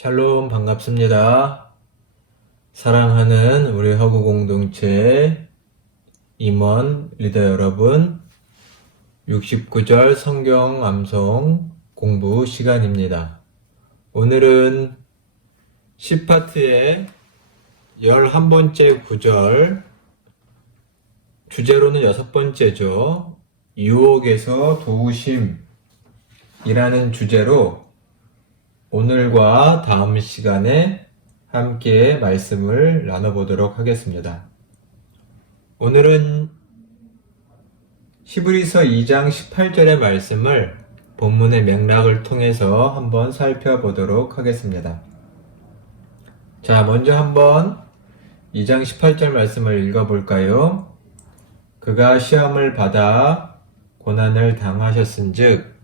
샬롬 반갑습니다. 사랑하는 우리 허구 공동체 임원 리더 여러분, 69절 성경 암송 공부 시간입니다. 오늘은 10파트의 11번째 구절, 주제로는 6번째죠. 유혹에서 도우심이라는 주제로 오늘과 다음 시간에 함께 말씀을 나눠보도록 하겠습니다. 오늘은 히브리서 2장 18절의 말씀을 본문의 맥락을 통해서 한번 살펴보도록 하겠습니다. 자, 먼저 한번 2장 18절 말씀을 읽어볼까요? 그가 시험을 받아 고난을 당하셨은즉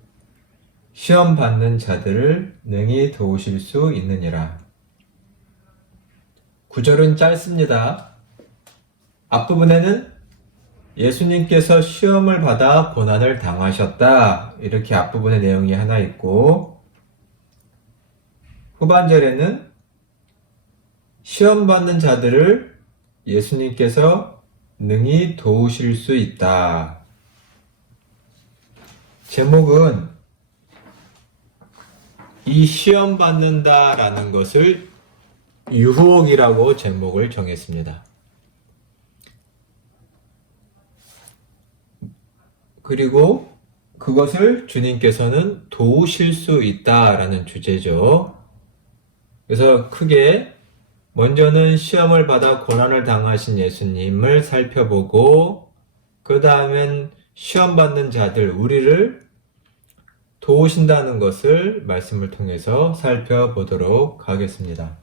시험 받는 자들을 능히 도우실 수 있느니라. 구절은 짧습니다. 앞부분에는 예수님께서 시험을 받아 고난을 당하셨다, 이렇게 앞부분의 내용이 하나 있고, 후반절에는 시험 받는 자들을 예수님께서 능히 도우실 수 있다. 제목은 이 시험 받는다라는 것을 유혹이라고 제목을 정했습니다. 그리고 그것을 주님께서는 도우실 수 있다라는 주제죠. 그래서 크게 먼저는 시험을 받아 고난을 당하신 예수님을 살펴보고, 그 다음엔 시험 받는 자들, 우리를 도우신다는 것을 말씀을 통해서 살펴보도록 하겠습니다.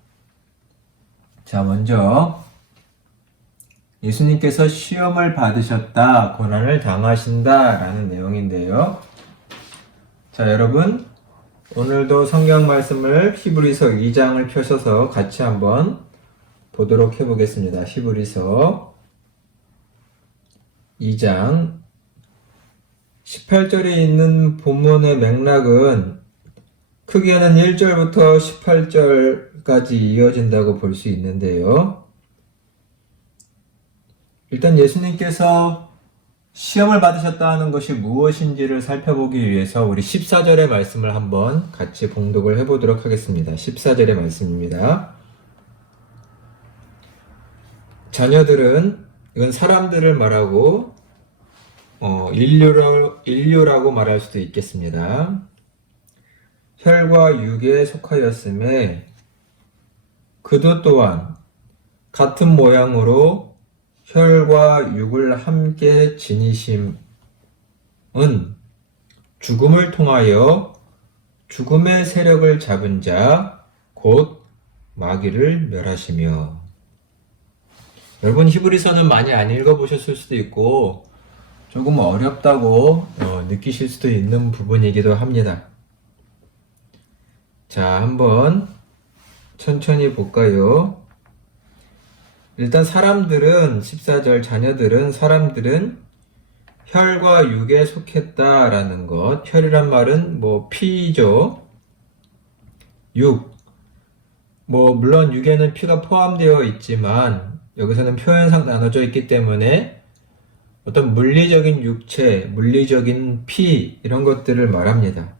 자, 먼저 예수님께서 시험을 받으셨다, 고난을 당하신다 라는 내용인데요. 자, 여러분, 오늘도 성경 말씀을 히브리서 2장을 펴셔서 같이 한번 보도록 해보겠습니다. 히브리서 2장 18절에 있는 본문의 맥락은 크게는 1절부터 18절까지 이어진다고 볼 수 있는데요. 일단 예수님께서 시험을 받으셨다는 것이 무엇인지를 살펴보기 위해서 우리 14절의 말씀을 한번 같이 봉독을 해보도록 하겠습니다. 14절의 말씀입니다. 자녀들은, 이건 사람들을 말하고 인류라고 말할 수도 있겠습니다. 혈과 육에 속하였음에 그도 또한 같은 모양으로 혈과 육을 함께 지니심은 죽음을 통하여 죽음의 세력을 잡은 자 곧 마귀를 멸하시며. 여러분, 히브리서는 많이 안 읽어보셨을 수도 있고 조금 어렵다고 느끼실 수도 있는 부분이기도 합니다. 자, 한번 천천히 볼까요? 일단 사람들은, 14절 자녀들은, 사람들은 혈과 육에 속했다라는 것. 혈이란 말은 피죠. 육. 물론 육에는 피가 포함되어 있지만 여기서는 표현상 나눠져 있기 때문에 어떤 물리적인 육체, 물리적인 피, 이런 것들을 말합니다.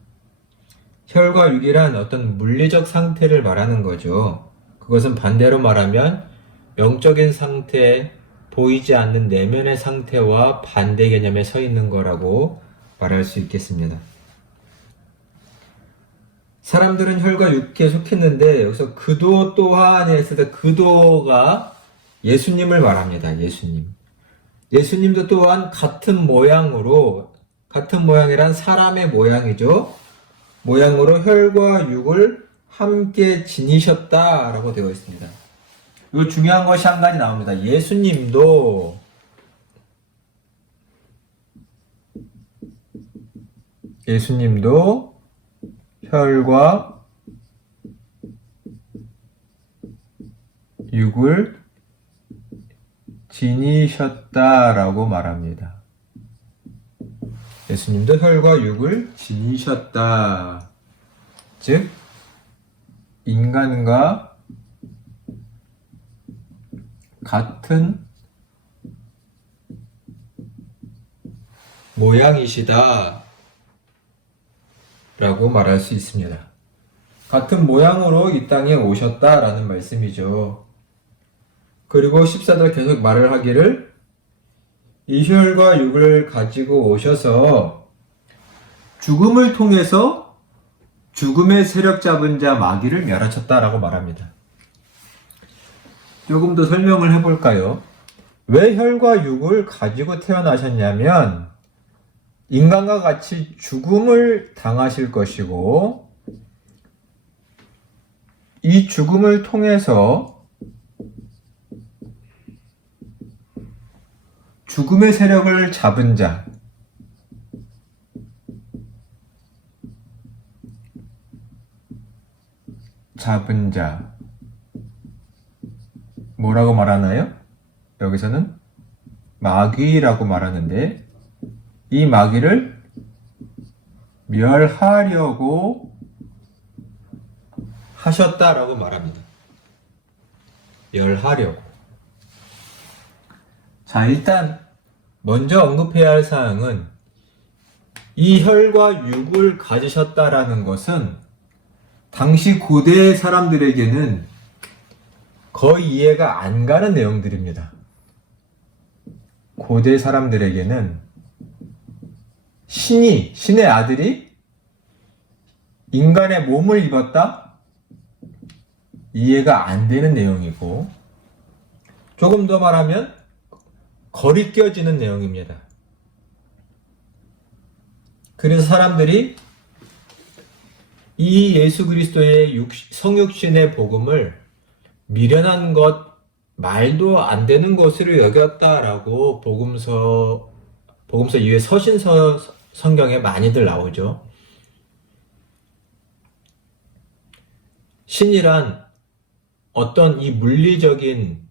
혈과 육이란 어떤 물리적 상태를 말하는 거죠. 그것은 반대로 말하면 영적인 상태, 보이지 않는 내면의 상태와 반대 개념에 서 있는 거라고 말할 수 있겠습니다. 사람들은 혈과 육에 속했는데 여기서 그도 또한에 있을 때 그도가 예수님을 말합니다. 예수님. 예수님도 또한 같은 모양으로, 같은 모양이란 사람의 모양이죠. 모양으로 혈과 육을 함께 지니셨다라고 되어 있습니다. 이거 중요한 것이 한 가지 나옵니다. 예수님도 혈과 육을 지니셨다라고 말합니다. 예수님도 혈과 육을 지니셨다. 즉 인간과 같은 모양이시다 라고 말할 수 있습니다. 같은 모양으로 이 땅에 오셨다라는 말씀이죠. 그리고 14절 계속 말을 하기를 이 혈과 육을 가지고 오셔서 죽음을 통해서 죽음의 세력 잡은 자 마귀를 멸하셨다라고 말합니다. 조금 더 설명을 해볼까요? 왜 혈과 육을 가지고 태어나셨냐면 인간과 같이 죽음을 당하실 것이고 이 죽음을 통해서 죽음의 세력을 잡은 자, 뭐라고 말하나요? 여기서는 마귀라고 말하는데 이 마귀를 멸하려고 하셨다라고 말합니다. 멸하려고. 자, 일단 먼저 언급해야 할 사항은 이 혈과 육을 가지셨다라는 것은 당시 고대 사람들에게는 거의 이해가 안 가는 내용들입니다. 고대 사람들에게는 신의 아들이 인간의 몸을 입었다? 이해가 안 되는 내용이고, 조금 더 말하면 거리껴지는 내용입니다. 그래서 사람들이 이 예수 그리스도의 성육신의 복음을 미련한 것, 말도 안 되는 것으로 여겼다라고 복음서 이후에 서신서 성경에 많이들 나오죠. 신이란 어떤 이 물리적인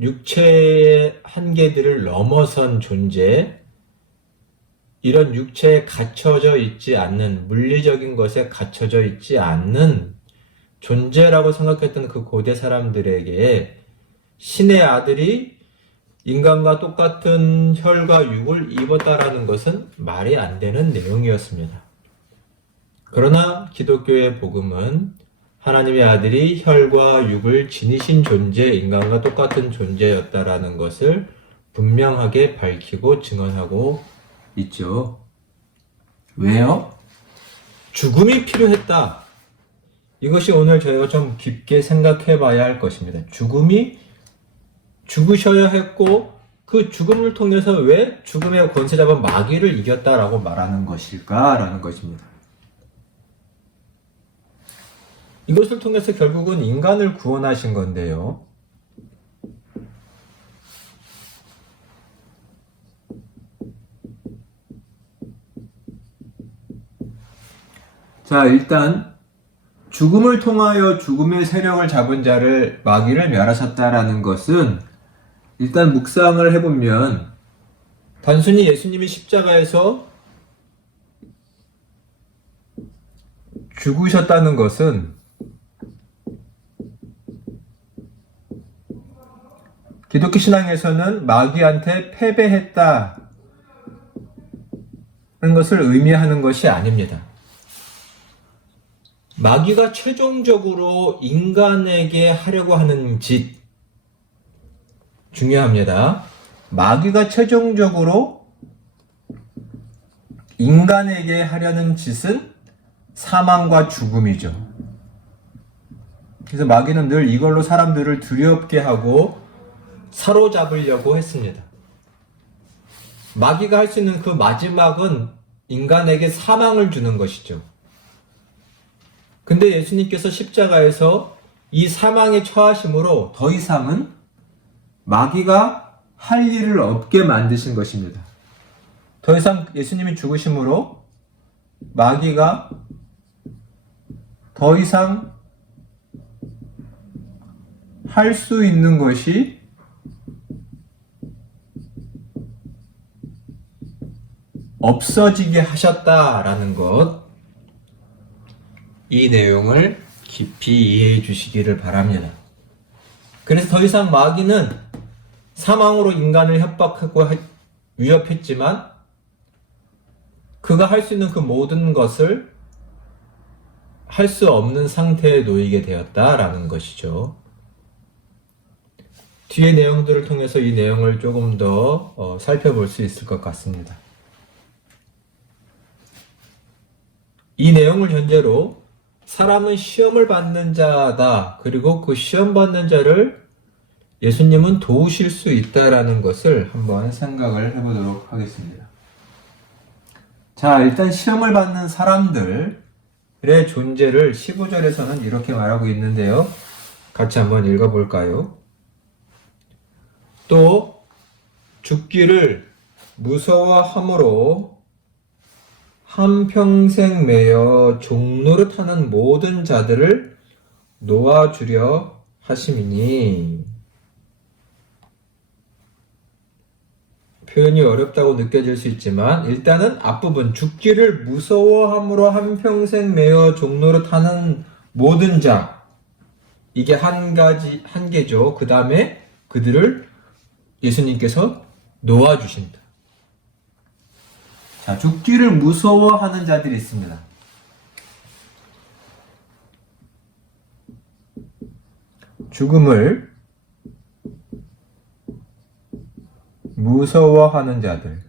육체의 한계들을 넘어선 존재, 이런 육체에 갇혀져 있지 않는, 물리적인 것에 갇혀져 있지 않는 존재라고 생각했던 그 고대 사람들에게 신의 아들이 인간과 똑같은 혈과 육을 입었다라는 것은 말이 안 되는 내용이었습니다. 그러나 기독교의 복음은 하나님의 아들이 혈과 육을 지니신 존재, 인간과 똑같은 존재였다라는 것을 분명하게 밝히고 증언하고 있죠. 왜요? 죽음이 필요했다. 이것이 오늘 저희가 좀 깊게 생각해 봐야 할 것입니다. 죽으셔야 했고 그 죽음을 통해서 왜 죽음의 권세 잡은 마귀를 이겼다라고 말하는 것일까라는 것입니다. 이것을 통해서 결국은 인간을 구원하신 건데요. 자, 일단 죽음을 통하여 죽음의 세력을 잡은 자를 마귀를 멸하셨다라는 것은 일단 묵상을 해보면 단순히 예수님이 십자가에서 죽으셨다는 것은 기독교 신앙에서는 마귀한테 패배했다는 것을 의미하는 것이 아닙니다. 마귀가 최종적으로 인간에게 하려고 하는 짓, 중요합니다. 마귀가 최종적으로 인간에게 하려는 짓은 사망과 죽음이죠. 그래서 마귀는 늘 이걸로 사람들을 두렵게 하고 사로잡으려고 했습니다. 마귀가 할 수 있는 그 마지막은 인간에게 사망을 주는 것이죠. 근데 예수님께서 십자가에서 이 사망에 처하심으로 더 이상은 마귀가 할 일을 없게 만드신 것입니다. 더 이상 예수님이 죽으심으로 마귀가 더 이상 할 수 있는 것이 없어지게 하셨다라는 것, 이 내용을 깊이 이해해 주시기를 바랍니다. 그래서 더 이상 마귀는 사망으로 인간을 협박하고 위협했지만 그가 할 수 있는 그 모든 것을 할 수 없는 상태에 놓이게 되었다라는 것이죠. 뒤의 내용들을 통해서 이 내용을 조금 더 살펴볼 수 있을 것 같습니다. 이 내용을 전제로 사람은 시험을 받는 자다. 그리고 그 시험 받는 자를 예수님은 도우실 수 있다라는 것을 한번 생각을 해보도록 하겠습니다. 자, 일단 시험을 받는 사람들의 존재를 15절에서는 이렇게 말하고 있는데요. 같이 한번 읽어볼까요? 또 죽기를 무서워함으로 한평생 매여 종노릇하는 모든 자들을 놓아주려 하심이니. 표현이 어렵다고 느껴질 수 있지만 일단은 앞부분 죽기를 무서워함으로 한평생 매여 종노릇하는 모든 자, 이게 한 개죠. 그 다음에 그들을 예수님께서 놓아주신다. 자, 죽기를 무서워하는 자들이 있습니다. 죽음을 무서워하는 자들.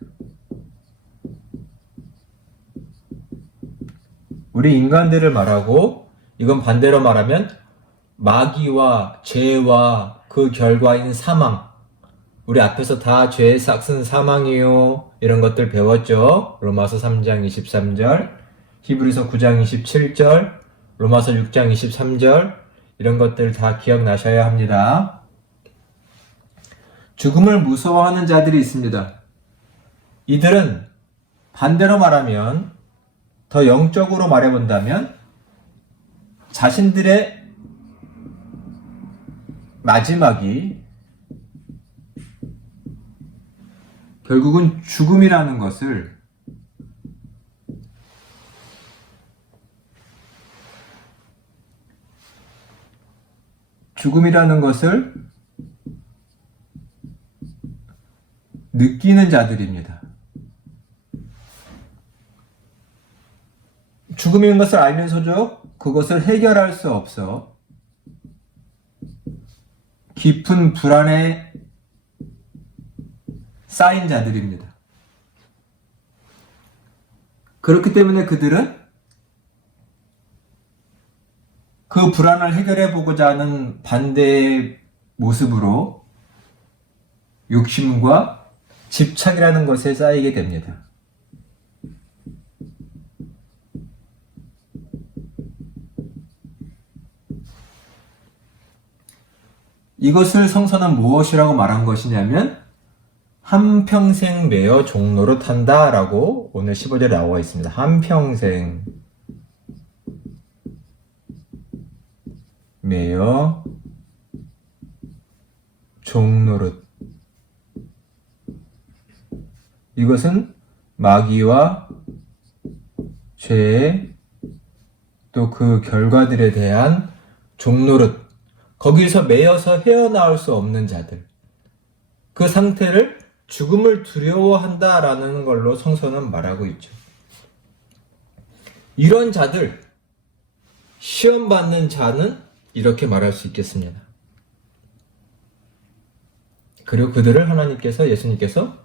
우리 인간들을 말하고, 이건 반대로 말하면 마귀와 죄와 그 결과인 사망. 우리 앞에서 다 죄의 삭은 사망이요, 이런 것들 배웠죠. 로마서 3장 23절, 히브리서 9장 27절, 로마서 6장 23절, 이런 것들 다 기억나셔야 합니다. 죽음을 무서워하는 자들이 있습니다. 이들은 반대로 말하면, 더 영적으로 말해본다면 자신들의 마지막이 결국은 죽음이라는 것을 느끼는 자들입니다. 죽음인 것을 알면서도 그것을 해결할 수 없어 깊은 불안에 쌓인 자들입니다. 그렇기 때문에 그들은 그 불안을 해결해 보고자 하는 반대의 모습으로 욕심과 집착이라는 것에 쌓이게 됩니다. 이것을 성서는 무엇이라고 말한 것이냐면 한평생 매여 종노릇한다 라고 오늘 15절에 나와 있습니다. 한평생 매여 종노릇. 이것은 마귀와 죄, 또 그 결과들에 대한 종노릇, 거기서 매여서 헤어나올 수 없는 자들, 그 상태를 죽음을 두려워한다라는 걸로 성서는 말하고 있죠. 이런 자들, 시험받는 자는 이렇게 말할 수 있겠습니다. 그리고 그들을 하나님께서, 예수님께서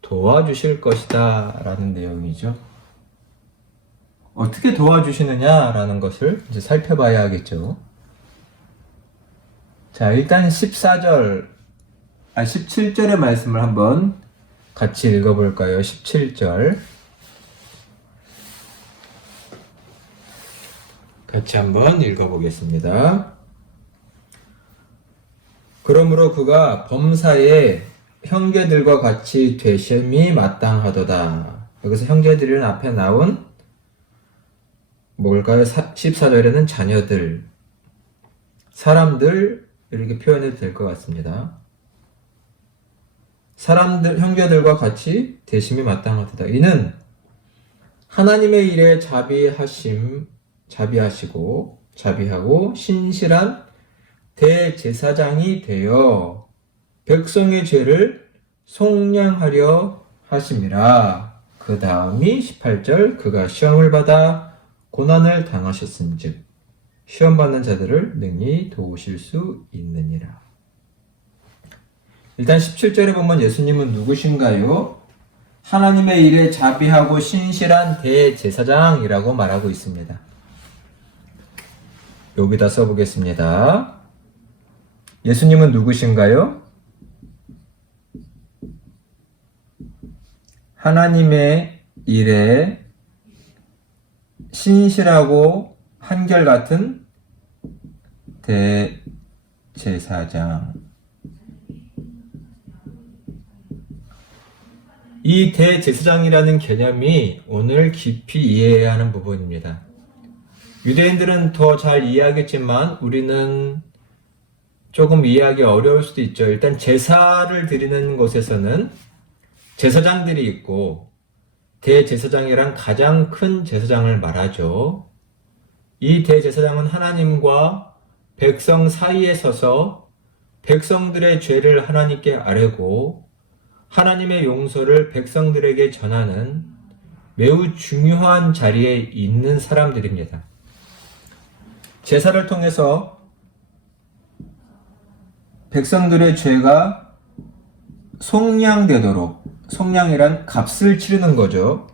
도와주실 것이다 라는 내용이죠. 어떻게 도와주시느냐라는 것을 이제 살펴봐야 하겠죠. 자, 일단 17절의 말씀을 한번 같이 읽어볼까요? 17절. 같이 한번 읽어보겠습니다. 그러므로 그가 범사에 형제들과 같이 되심이 마땅하도다. 여기서 형제들은 앞에 나온 뭘까요? 14절에는 자녀들, 사람들, 이렇게 표현해도 될 것 같습니다. 사람들, 형제들과 같이 되심이 마땅하도다. 이는 하나님의 일에 자비하시고 자비하고 신실한 대제사장이 되어 백성의 죄를 속량하려 하심이라. 그 다음이 18절, 그가 시험을 받아 고난을 당하셨은즉 시험받는 자들을 능히 도우실 수 있느니라. 일단 17절에 보면 예수님은 누구신가요? 하나님의 일에 자비하고 신실한 대제사장이라고 말하고 있습니다. 여기다 써보겠습니다. 예수님은 누구신가요? 하나님의 일에 신실하고 한결같은 대제사장. 이 대제사장이라는 개념이 오늘 깊이 이해해야 하는 부분입니다. 유대인들은 더 잘 이해하겠지만 우리는 조금 이해하기 어려울 수도 있죠. 일단 제사를 드리는 곳에서는 제사장들이 있고 대제사장이란 가장 큰 제사장을 말하죠. 이 대제사장은 하나님과 백성 사이에 서서 백성들의 죄를 하나님께 아뢰고 하나님의 용서를 백성들에게 전하는 매우 중요한 자리에 있는 사람들입니다. 제사를 통해서 백성들의 죄가 속량되도록, 속량이란 값을 치르는 거죠.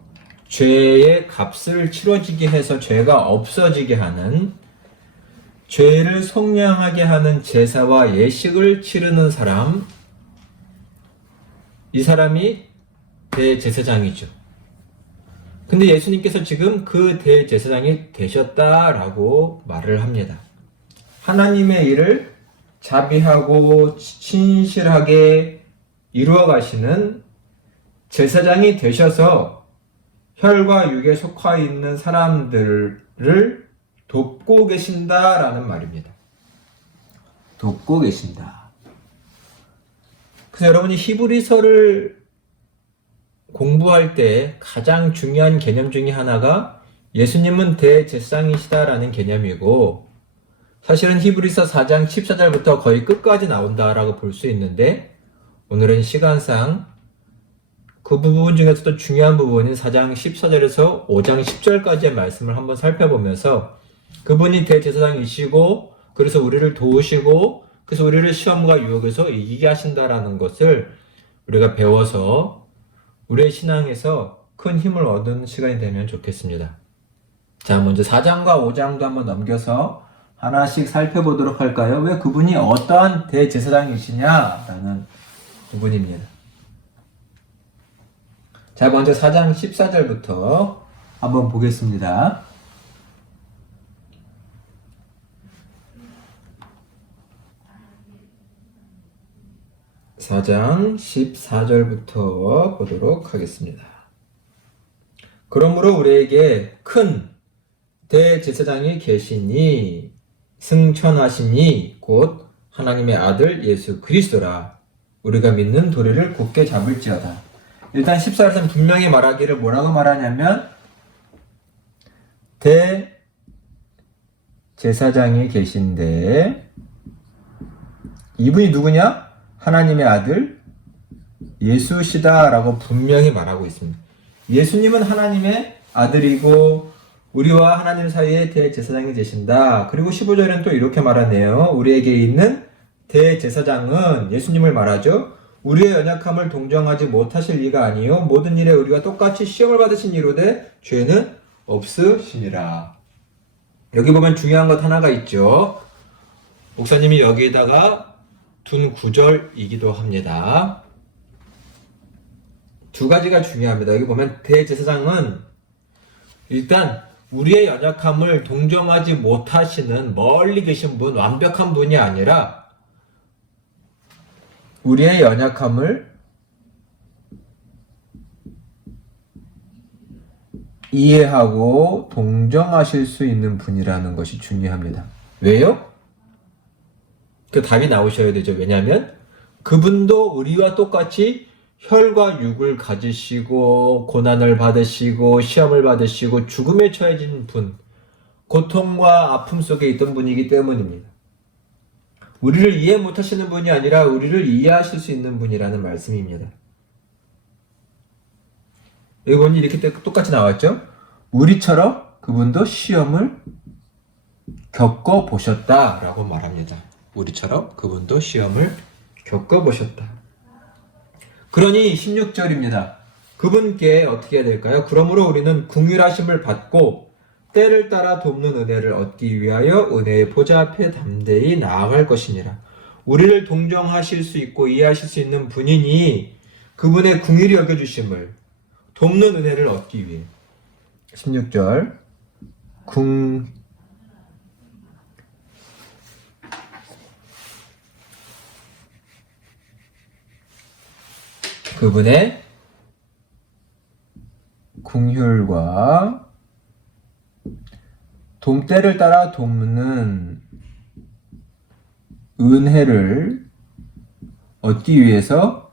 죄의 값을 치러지게 해서 죄가 없어지게 하는, 죄를 속량하게 하는 제사와 예식을 치르는 사람, 이 사람이 대제사장이죠. 근데 예수님께서 지금 그 대제사장이 되셨다라고 말을 합니다. 하나님의 일을 자비하고 신실하게 이루어 가시는 제사장이 되셔서 혈과 육에 속하 있는 사람들을 돕고 계신다라는 말입니다. 돕고 계신다. 그래서 여러분이 히브리서를 공부할 때 가장 중요한 개념 중에 하나가 예수님은 대제사장이시다라는 개념이고, 사실은 히브리서 4장 14절부터 거의 끝까지 나온다라고 볼 수 있는데, 오늘은 시간상 그 부분 중에서도 중요한 부분인 4장 14절에서 5장 10절까지의 말씀을 한번 살펴보면서 그분이 대제사장이시고 그래서 우리를 도우시고 그래서 우리를 시험과 유혹에서 이기게 하신다라는 것을 우리가 배워서 우리의 신앙에서 큰 힘을 얻는 시간이 되면 좋겠습니다. 자, 먼저 4장과 5장도 한번 넘겨서 하나씩 살펴보도록 할까요? 왜 그분이 어떠한 대제사장이시냐라는 부분입니다. 자, 먼저 4장 14절부터 한번 보겠습니다. 4장 14절부터 보도록 하겠습니다. 그러므로 우리에게 큰 대제사장이 계시니 승천하시니 곧 하나님의 아들 예수 그리스도라. 우리가 믿는 도리를 굳게 잡을지어다. 일단 14절에서는 분명히 말하기를 뭐라고 말하냐면 대제사장이 계신데 이분이 누구냐? 하나님의 아들 예수시다라고 분명히 말하고 있습니다. 예수님은 하나님의 아들이고 우리와 하나님 사이에 대제사장이 되신다. 그리고 15절에는 또 이렇게 말하네요. 우리에게 있는 대제사장은 예수님을 말하죠. 우리의 연약함을 동정하지 못하실 리가 아니요 모든 일에 우리가 똑같이 시험을 받으신 이로되 죄는 없으시니라. 여기 보면 중요한 것 하나가 있죠. 목사님이 여기에다가 둔 구절이기도 합니다. 두 가지가 중요합니다. 여기 보면 대제사장은 일단 우리의 연약함을 동정하지 못하시는 멀리 계신 분, 완벽한 분이 아니라 우리의 연약함을 이해하고 동정하실 수 있는 분이라는 것이 중요합니다. 왜요? 그 답이 나오셔야 되죠. 왜냐하면 그분도 우리와 똑같이 혈과 육을 가지시고 고난을 받으시고 시험을 받으시고 죽음에 처해진 분, 고통과 아픔 속에 있던 분이기 때문입니다. 우리를 이해 못하시는 분이 아니라 우리를 이해하실 수 있는 분이라는 말씀입니다. 여기 보니 이렇게 똑같이 나왔죠? 우리처럼 그분도 시험을 겪어보셨다라고 말합니다. 우리처럼 그분도 시험을 겪어보셨다. 그러니 16절입니다. 그분께 어떻게 해야 될까요? 그러므로 우리는 긍휼하심을 받고 때를 따라 돕는 은혜를 얻기 위하여 은혜의 보좌 앞에 담대히 나아갈 것이니라. 우리를 동정하실 수 있고 이해하실 수 있는 분이니 그분의 긍휼히 여겨주심을 돕는 은혜를 얻기 위해 16절 그분의 긍휼과 때를 따라 돕는 은혜를 얻기 위해서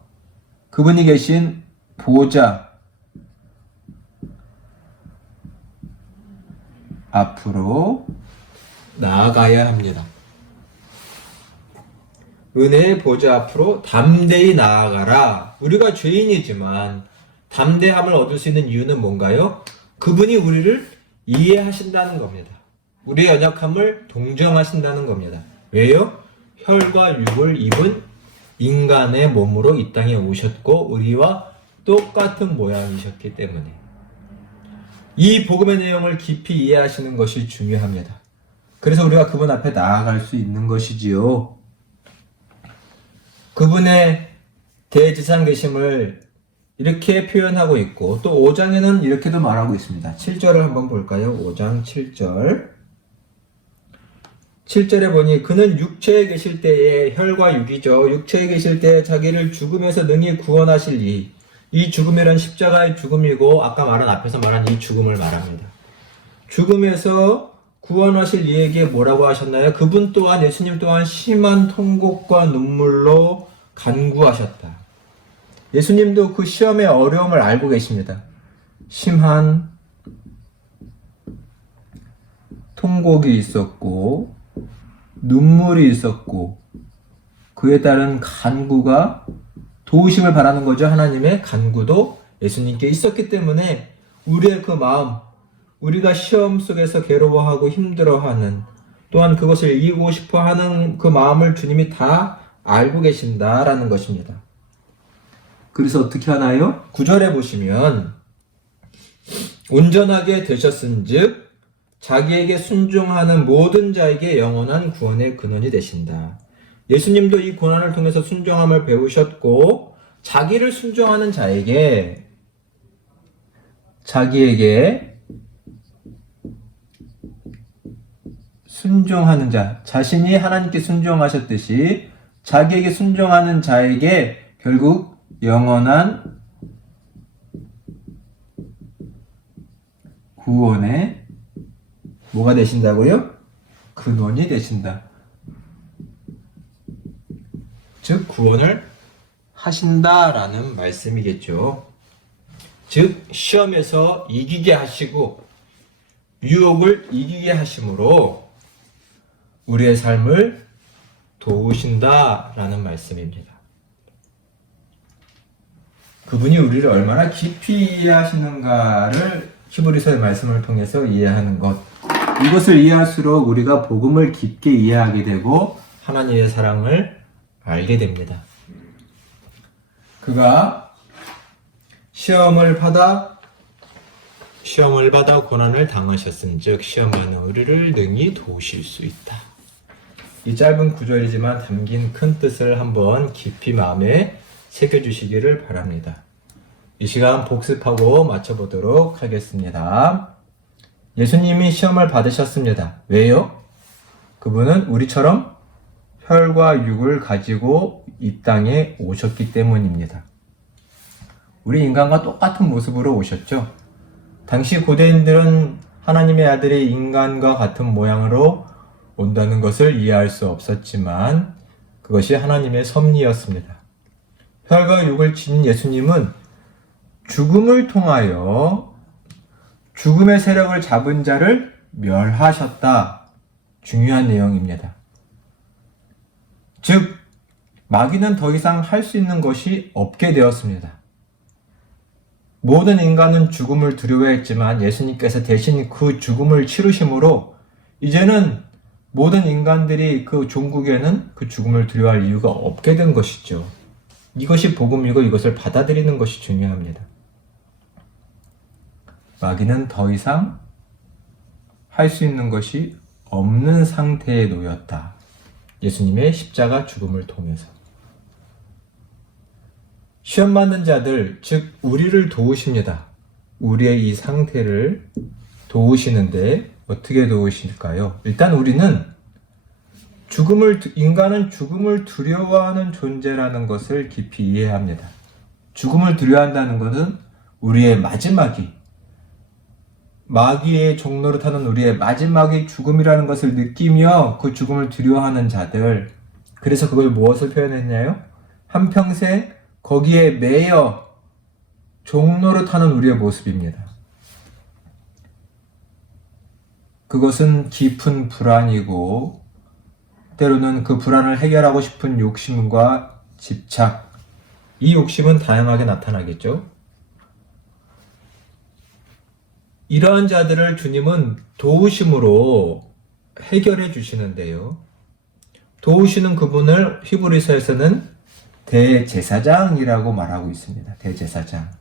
그분이 계신 보좌 앞으로 나아가야 합니다. 은혜의 보좌 앞으로 담대히 나아가라. 우리가 죄인이지만 담대함을 얻을 수 있는 이유는 뭔가요? 그분이 우리를 이해하신다는 겁니다. 우리의 연약함을 동정하신다는 겁니다. 왜요? 혈과 육을 입은 인간의 몸으로 이 땅에 오셨고 우리와 똑같은 모양이셨기 때문에 이 복음의 내용을 깊이 이해하시는 것이 중요합니다. 그래서 우리가 그분 앞에 나아갈 수 있는 것이지요. 그분의 대지상 계심을 이렇게 표현하고 있고 또 5장에는 이렇게도 말하고 있습니다. 7절을 한번 볼까요? 5장 7절 7절에 보니 그는 육체에 계실 때에 혈과 육이죠. 육체에 계실 때 자기를 죽음에서 능히 구원하실 이 죽음이란 십자가의 죽음이고 아까 앞에서 말한 이 죽음을 말합니다. 죽음에서 구원하실 이에게 뭐라고 하셨나요? 그분 또한 예수님 또한 심한 통곡과 눈물로 간구하셨다. 예수님도 그 시험의 어려움을 알고 계십니다. 심한 통곡이 있었고 눈물이 있었고 그에 따른 간구가 도우심을 바라는 거죠. 하나님의 간구도 예수님께 있었기 때문에 우리의 그 마음, 우리가 시험 속에서 괴로워하고 힘들어하는 또한 그것을 이기고 싶어하는 그 마음을 주님이 다 알고 계신다라는 것입니다. 그래서 어떻게 하나요? 9절에 보시면 온전하게 되셨은즉 자기에게 순종하는 모든 자에게 영원한 구원의 근원이 되신다. 예수님도 이 고난을 통해서 순종함을 배우셨고 자기를 순종하는 자에게 자기에게 순종하는 자, 자신이 하나님께 순종하셨듯이 자기에게 순종하는 자에게 결국 영원한 구원의 뭐가 되신다고요? 근원이 되신다. 즉 구원을 하신다라는 말씀이겠죠. 즉 시험에서 이기게 하시고 유혹을 이기게 하심으로 우리의 삶을 도우신다라는 말씀입니다. 그분이 우리를 얼마나 깊이 이해하시는가를 히브리서의 말씀을 통해서 이해하는 것. 이것을 이해할수록 우리가 복음을 깊게 이해하게 되고 하나님의 사랑을 알게 됩니다. 그가 시험을 받아 고난을 당하셨은즉 시험하는 우리를 능히 도우실 수 있다. 이 짧은 구절이지만 담긴 큰 뜻을 한번 깊이 마음에 새겨주시기를 바랍니다. 이 시간 복습하고 마쳐보도록 하겠습니다. 예수님이 시험을 받으셨습니다. 왜요? 그분은 우리처럼 혈과 육을 가지고 이 땅에 오셨기 때문입니다. 우리 인간과 똑같은 모습으로 오셨죠. 당시 고대인들은 하나님의 아들이 인간과 같은 모양으로 온다는 것을 이해할 수 없었지만 그것이 하나님의 섭리였습니다. 혈과 육을 지닌 예수님은 죽음을 통하여 죽음의 세력을 잡은 자를 멸하셨다. 중요한 내용입니다. 즉, 마귀는 더 이상 할 수 있는 것이 없게 되었습니다. 모든 인간은 죽음을 두려워했지만 예수님께서 대신 그 죽음을 치르심으로 이제는 모든 인간들이 그 종국에는 그 죽음을 두려워할 이유가 없게 된 것이죠. 이것이 복음이고 이것을 받아들이는 것이 중요합니다. 마귀는 더 이상 할 수 있는 것이 없는 상태에 놓였다. 예수님의 십자가 죽음을 통해서. 시험 받는 자들, 즉 우리를 도우십니다. 우리의 이 상태를 도우시는데 어떻게 도우실까요? 일단 우리는 인간은 죽음을 두려워하는 존재라는 것을 깊이 이해해야 합니다. 죽음을 두려워한다는 것은 우리의 마귀의 종로를 타는 우리의 마지막이 죽음이라는 것을 느끼며 그 죽음을 두려워하는 자들. 그래서 그걸 무엇을 표현했냐요? 한평생 거기에 매여 종로를 타는 우리의 모습입니다. 그것은 깊은 불안이고 때로는 그 불안을 해결하고 싶은 욕심과 집착. 이 욕심은 다양하게 나타나겠죠. 이러한 자들을 주님은 도우심으로 해결해 주시는데요. 도우시는 그분을 히브리서에서는 대제사장이라고 말하고 있습니다. 대제사장.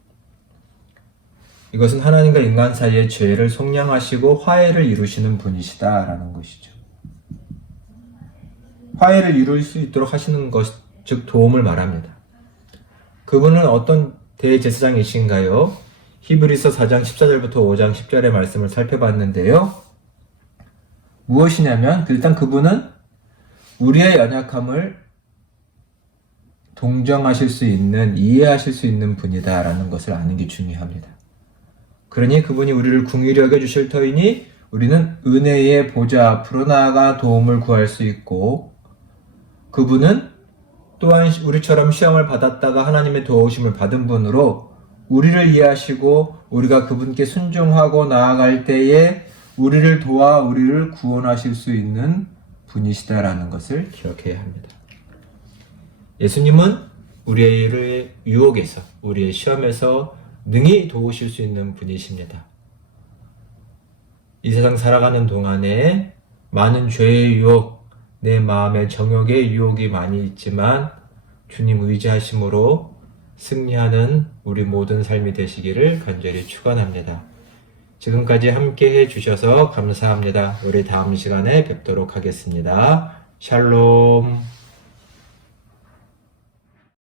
이것은 하나님과 인간 사이의 죄를 속량하시고 화해를 이루시는 분이시다라는 것이죠. 화해를 이룰 수 있도록 하시는 것, 즉 도움을 말합니다. 그분은 어떤 대제사장이신가요? 히브리서 4장 14절부터 5장 10절의 말씀을 살펴봤는데요. 무엇이냐면 일단 그분은 우리의 연약함을 동정하실 수 있는, 이해하실 수 있는 분이다라는 것을 아는 게 중요합니다. 그러니 그분이 우리를 긍휼히 여겨주실 터이니 우리는 은혜의 보좌 앞으로 나아가 도움을 구할 수 있고, 그분은 또한 우리처럼 시험을 받았다가 하나님의 도우심을 받은 분으로 우리를 이해하시고 우리가 그분께 순종하고 나아갈 때에 우리를 도와 우리를 구원하실 수 있는 분이시다라는 것을 기억해야 합니다. 예수님은 우리의 유혹에서, 우리의 시험에서 능히 도우실 수 있는 분이십니다. 이 세상 살아가는 동안에 많은 죄의 유혹, 내 마음의 정욕의 유혹이 많이 있지만 주님 의지하심으로 승리하는 우리 모든 삶이 되시기를 간절히 축원합니다. 지금까지 함께 해주셔서 감사합니다. 우리 다음 시간에 뵙도록 하겠습니다. 샬롬.